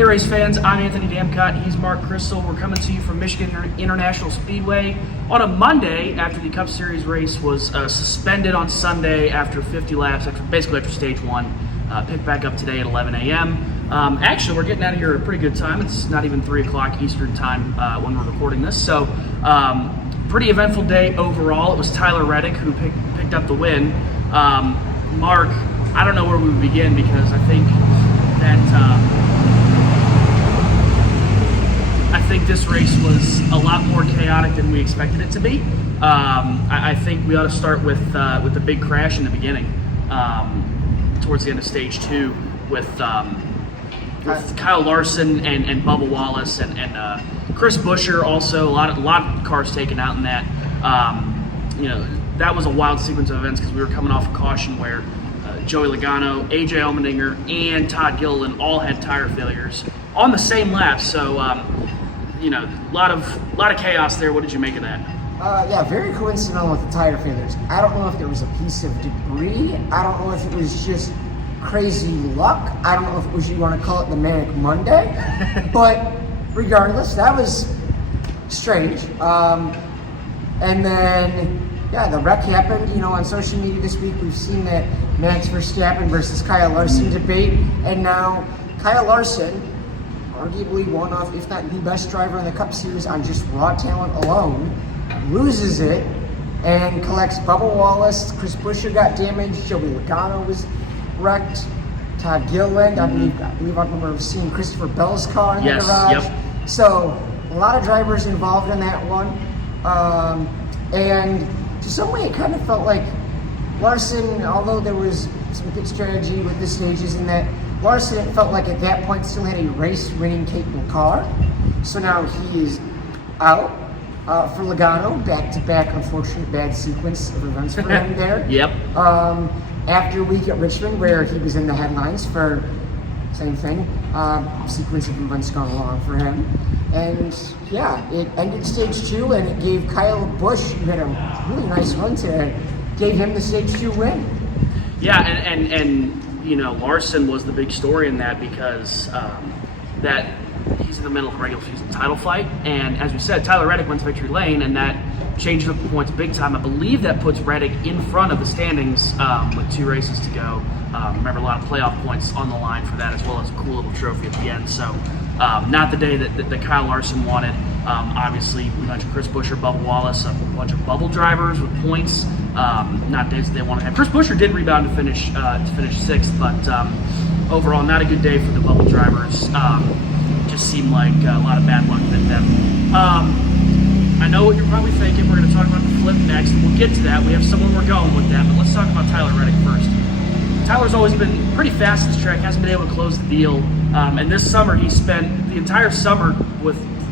Hey race fans, I'm Anthony Damcott, he's Mark Kristl. We're coming to you from Michigan International Speedway on a Monday after the Cup Series race was suspended on Sunday after 50 laps, basically after stage one. Picked back up today at 11 a.m. Actually, we're getting out of here at a pretty good time. It's not even 3 o'clock Eastern time when we're recording this. So, pretty eventful day overall. It was Tyler Reddick who picked up the win. Mark, I don't know where we would begin because I think this race was a lot more chaotic than we expected it to be. I think we ought to start with the big crash in the beginning, towards the end of stage two, with Kyle Larson and Bubba Wallace and Chris Buescher. Also, a lot of cars taken out in that. That was a wild sequence of events because we were coming off a caution where Joey Logano, AJ Allmendinger, and Todd Gilliland all had tire failures on the same lap. So, a lot of chaos there. What did you make of that? Yeah, very coincidental with the tire failures. I don't know if there was a piece of debris. I don't know if it was just crazy luck. I don't know if it was, you want to call it the Manic Monday. But regardless, that was strange. And then, yeah, the wreck happened. On social media this week, we've seen that Max Verstappen versus Kyle Larson debate. And now Kyle Larson, arguably one of, if not the best driver in the Cup Series on just raw talent alone, loses it and collects Bubba Wallace. Chris Buescher got damaged. Joey Logano was wrecked. Todd Gilliland, I believe I remember seeing Christopher Bell's car in the garage. Yep. So a lot of drivers involved in that one. And to some way it kind of felt like Larson, although there was some good strategy with the stages in that, Larson, it felt like at that point still had a race-winning capable car. So now he is out. For Logano, back-to-back unfortunate bad sequence of events for him there. Yep. After a week at Richmond where he was in the headlines for same thing, sequence of events gone wrong for him. And yeah, it ended stage two and it gave Kyle Busch, who had a really nice run today, gave him the stage two win. Yeah, and Larson was the big story in that because that he's in the middle of a regular season title fight, and as we said, Tyler Reddick went to victory lane, and that changes up the points big time. I believe that puts Reddick in front of the standings with 2 races to go. Remember, a lot of playoff points on the line for that, as well as a cool little trophy at the end. So, not the day that Kyle Larson wanted. Obviously, we mentioned Chris Buescher, Bubba Wallace, a bunch of bubble drivers with points. Not days that they want to have. Chris Buescher did rebound to finish 6th, but overall, not a good day for the bubble drivers. Just seemed like a lot of bad luck with them. I know what you're probably thinking. We're going to talk about the flip next. We'll get to that. We have someone we're going with that, but let's talk about Tyler Reddick first. Tyler's always been pretty fast at this track, hasn't been able to close the deal. And this summer, he spent the entire summer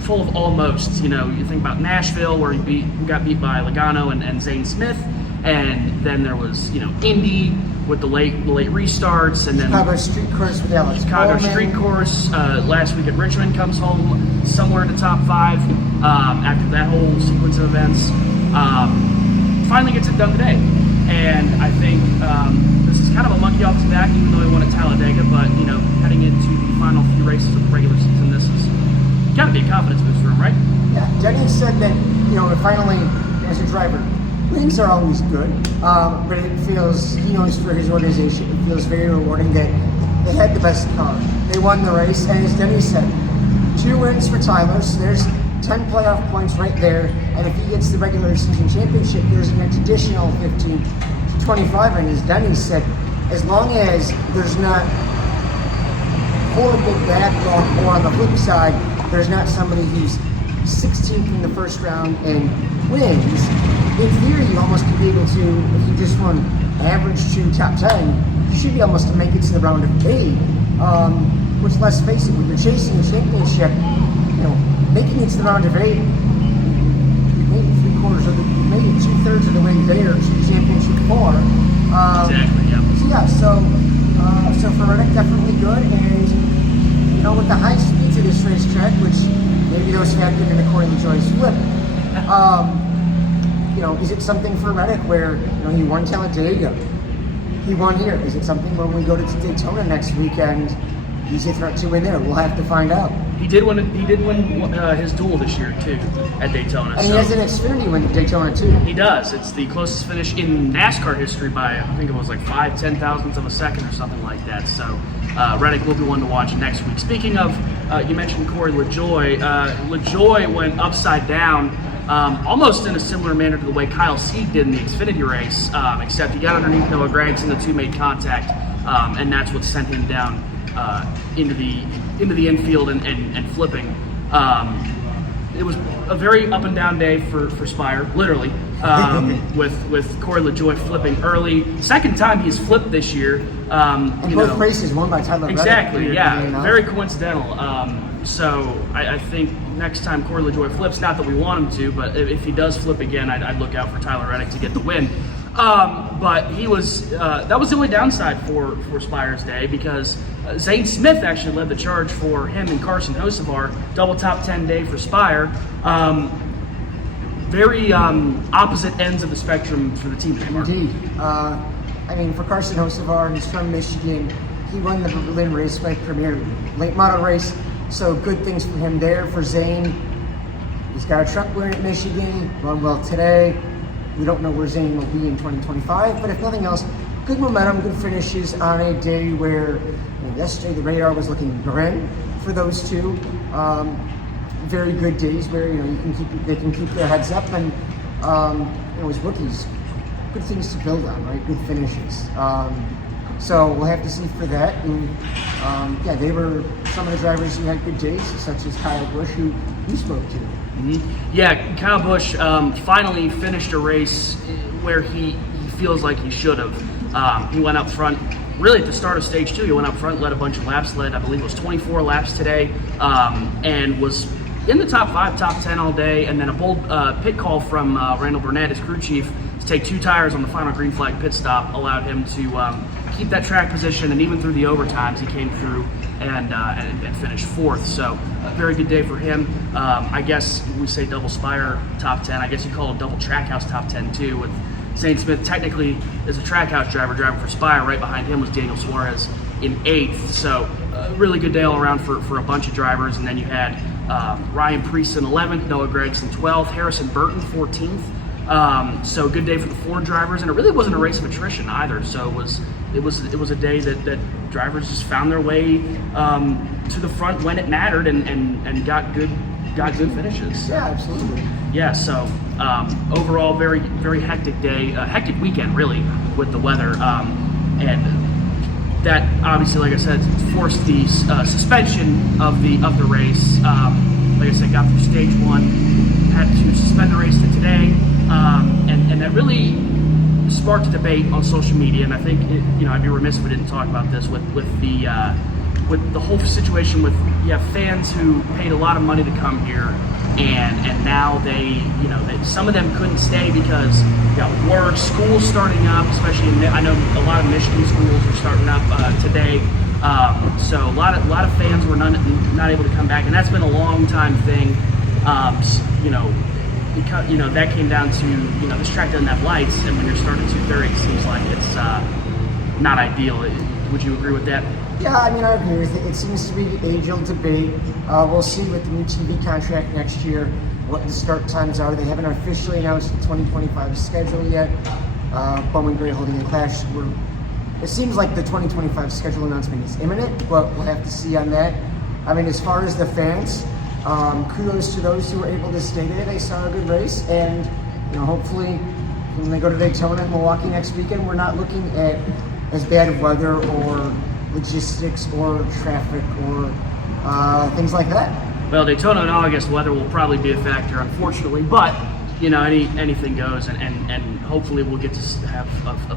full of almost. You think about Nashville, where he got beat by Logano and Zane Smith, and then there was Indy with the late restarts, and then Chicago Street Course with Alex Chicago Street Course. Last week at Richmond comes home somewhere in the top 5 after that whole sequence of events. Finally gets it done today, and I think this is kind of a monkey off his back, even though he won at Talladega. But heading into the final few races of the regular season, this is got to be a confidence boost for him, right? Yeah, Denny said that finally, as a driver, wins are always good, but it feels, he knows for his organization, it feels very rewarding that they had the best car. They won the race, and as Denny said, 2 wins for Tyler, so there's 10 playoff points right there, and if he gets the regular season championship, there's an additional 15 to 25, and as Denny said, as long as there's not horrible bad luck, or on the flip side, there's not somebody who's 16th in the first round and wins, in theory, you almost could be able to, if you just won average to top 10, you should be almost to make it to the round of 8. Which, let's face it, when you're chasing a championship, making it to the round of 8, you made it made it 2/3 of the way there to the championship 4. Exactly. Yeah. So for Reddick, definitely good, and with the high speeds of this racetrack, which maybe those factored in according to Joy's flip. Is it something for Reddick where, he won Talladega, he won here? Is it something when we go to Daytona next weekend, easy threat to win there. We'll have to find out. He did win his duel this year too at Daytona. And he has an Xfinity win at Daytona too. He does. It's the closest finish in NASCAR history by, I think it was like 5/10 thousandths of a second or something like that. So Reddick will be one to watch next week. Speaking of, you mentioned Corey LaJoie. LaJoie went upside down, almost in a similar manner to the way Kyle Sieg did in the Xfinity race, except he got underneath Noah Gragson, the two made contact, and that's what sent him down into the infield and flipping. It was a very up and down day for Spire, literally, with Corey LaJoie flipping early. Second time he's flipped this year. And both races won by Tyler Reddick. Exactly, yeah. Very coincidental. So I think next time Corey LaJoie flips, not that we want him to, but if he does flip again, I'd look out for Tyler Reddick to get the win. But he was that was the only downside for Spire's day, because Zane Smith actually led the charge for him and Carson Hocevar. Double top 10 day for Spire. Very opposite ends of the spectrum for the team. Indeed. I mean, for Carson Hocevar, he's from Michigan. He won the Berlin Raceway Premier late model race, so good things for him there. For Zane, he's got a truck winner at Michigan, run well today. We don't know where Zane will be in 2025, but if nothing else, good momentum, good finishes on a day where yesterday the radar was looking grim for those two. Very good days where they can keep their heads up, and as rookies, good things to build on, right? Good finishes. So we'll have to see for that. And they were some of the drivers who had good days, such as Kyle Busch, who you spoke to. Mm-hmm. Yeah, Kyle Busch finally finished a race where he feels like he should have. He went up front, really at the start of stage 2. He went up front, led a bunch of laps, I believe it was 24 laps today, and was in the top 5, top 10 all day. And then a bold pit call from Randall Burnett, his crew chief, to take 2 tires on the final green flag pit stop allowed him to keep that track position, and even through the overtimes he came through and finished 4th. So a very good day for him. I guess we say double Spire top 10. I guess you call it double Trackhouse top 10 too, with Zane Smith technically is a Trackhouse driver driving for Spire. Right behind him was Daniel Suarez in 8th. So a really good day all around for a bunch of drivers. And then you had Ryan Preece in 11th, Noah Gragson 12th, Harrison Burton 14th. So good day for the Ford drivers, and it really wasn't a race of attrition either. So it was a day that drivers just found their way to the front when it mattered, and got good finishes. Yeah, absolutely. Yeah, so overall very very hectic day, hectic weekend really with the weather, and that obviously, like I said, forced the suspension of the race. Like I said, got through stage 1, had to suspend the race to today, and that really sparked a debate on social media. And I think I'd be remiss if we didn't talk about this with the whole situation with fans who paid a lot of money to come here, and now they some of them couldn't stay because work, school starting up, especially I know a lot of Michigan schools are starting up today. So a lot of fans were not able to come back, and that's been a long time thing. Because that came down to this track doesn't have lights, and when you're starting at 2:30, it seems like it's not ideal. Would you agree with that? Yeah, I mean, I agree with it. It seems to be age-old debate. We'll see with the new TV contract next year what the start times are. They haven't officially announced the 2025 schedule yet. Bowman Gray holding a clash. It seems like the 2025 schedule announcement is imminent, but we'll have to see on that. I mean, as far as the fans, kudos to those who were able to stay there. They saw a good race, and hopefully when they go to Daytona and Milwaukee next weekend, we're not looking at as bad of weather or logistics or traffic or things like that. Well, Daytona in August, weather will probably be a factor, unfortunately, but anything goes, and hopefully we'll get to have a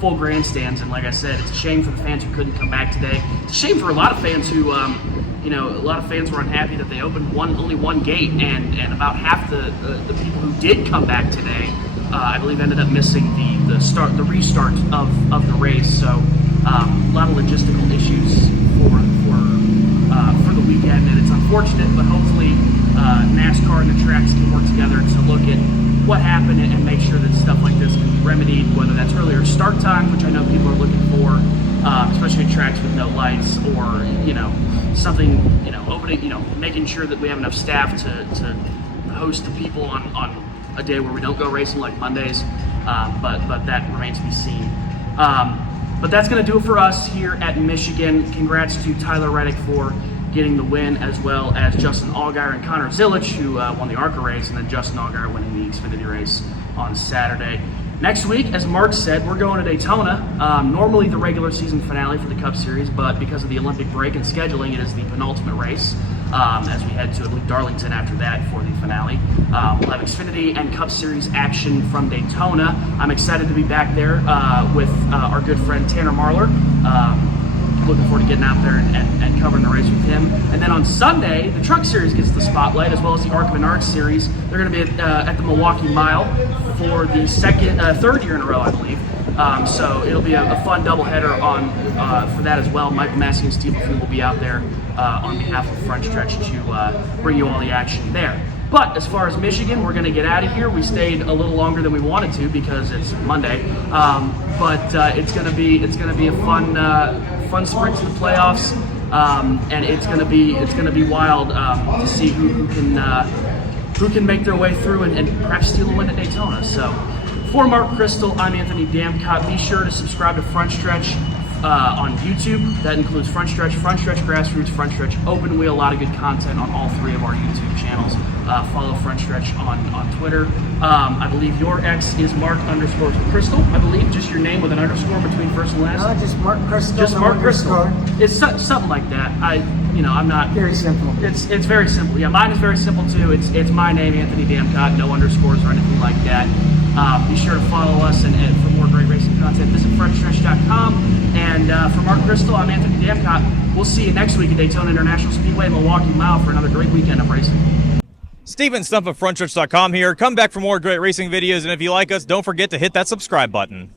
full grandstands. And like I said, it's a shame for the fans who couldn't come back today. It's a shame for a lot of fans who a lot of fans were unhappy that they opened only one gate, and about half the people who did come back today, I believe, ended up missing the restart of the race. So a lot of logistical issues for the weekend, and it's unfortunate, but hopefully NASCAR and the tracks can work together to look at what happened and make sure that stuff like this can be remedied, whether that's earlier start time, which I know people are looking for, especially at tracks with no lights, or something, opening, making sure that we have enough staff to host the people on a day where we don't go racing like Mondays. But that remains to be seen. But that's going to do it for us here at Michigan. Congrats to Tyler Reddick for getting the win, as well as Justin Allgaier and Connor Zilich, who won the ARCA race, and then Justin Allgaier winning the Xfinity race on Saturday. Next week, as Mark said, we're going to Daytona. Normally the regular season finale for the Cup Series, but because of the Olympic break and scheduling, it is the penultimate race. As we head to, I believe, Darlington after that for the finale. We'll have Xfinity and Cup Series action from Daytona. I'm excited to be back there with our good friend Tanner Marlar. Looking forward to getting out there and covering the race with him. And then on Sunday, the Truck Series gets the spotlight, as well as the ARC of an ARC Series. They're going to be at the Milwaukee Mile for the third year in a row, I believe. So it'll be a fun doubleheader for that as well. Michael Massey and Steve LaFleur will be out there on behalf of Frontstretch to bring you all the action there. But as far as Michigan, we're going to get out of here. We stayed a little longer than we wanted to because it's Monday. But it's going to be a fun sprint to the playoffs, and it's going to be wild to see who can make their way through and perhaps steal a win at Daytona. So for Mark Kristl, I'm Anthony Damcott. Be sure to subscribe to Frontstretch on YouTube. That includes Frontstretch, Frontstretch Grassroots, Frontstretch Open Wheel. A lot of good content on all three of our YouTube channels. Follow Frontstretch on Twitter. I believe your X is Mark_Kristl. I believe just your name with an underscore between first and last. No, just Mark Kristl. Just Mark Kristl. It's something like that. I'm not. Very simple. It's very simple. Yeah, mine is very simple too. It's my name, Anthony Damcott. No underscores or anything like that. Be sure to follow us, and for more great racing content, visit Frontstretch.com. And for Mark Kristl, I'm Anthony Damcott. We'll see you next week at Daytona International Speedway, Milwaukee Mile, for another great weekend of racing. Steven Stump of Frontstretch.com here. Come back for more great racing videos, and if you like us, don't forget to hit that subscribe button.